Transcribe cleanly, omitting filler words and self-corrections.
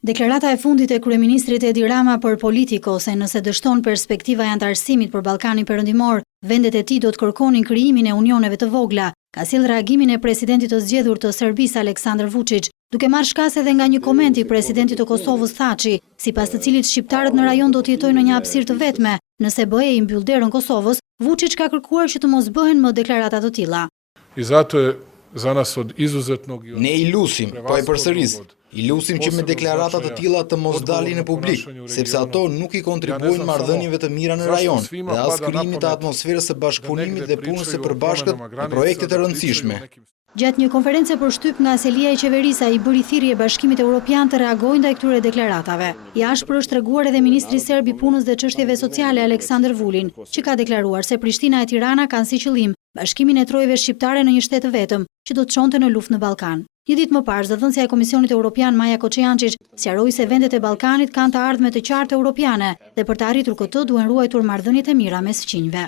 Deklarata e fundit e kryeministrit Edi Rama për Politico se nëse dështon perspektiva e antarësimit për Ballkanin Perëndimor, vendet e tij do të kërkonin krijimin e unioneve të vogla, ka sjell reagimin e presidentit të zgjedhur të Serbisë Aleksandar Vučić, duke marrë shkas edhe nga një koment i presidentit të Kosovës Thaçi, sipas të cilit shqiptarët në rajon do të jetojnë në një hapësirë të vetme. Nëse BE-i mbyll derën Kosovës, Vučić ka kërkuar që të mos bëhen më deklarata të tilla. Ne i lusim, po e përsëris. I lusim që me deklaratat të tilla të mos dalin në publik, sepse ato nuk i kontribuojnë marrëdhënieve të mira në rajon dhe as krijimit të atmosferës së bashkëpunimit dhe punës së përbashkët në projekte të rëndësishme. Gjatë një konferencë për shtyp nga Selia e qeverisa i bëri thirrje Bashkimit Evropian të reagojë ndaj këtyre deklaratave. I ashpër është treguar edhe ministri serb i punës dhe çështjeve sociale Aleksandar Vulin, që ka deklaruar se Prishtina e Tirana kanë si qëllim bashkimin e trojeve shqiptare në një shtet të vetëm që do të çonte në luftë në Ballkan. Një ditë më parë, zëdhënësja e Komisionit Evropian Maja Koçejančić sqaroi se vendet e Ballkanit kanë të ardhme të qartë europiane dhe për të arritur këtë duhen ruajtur marrëdhëniet e mira mes fqinjve.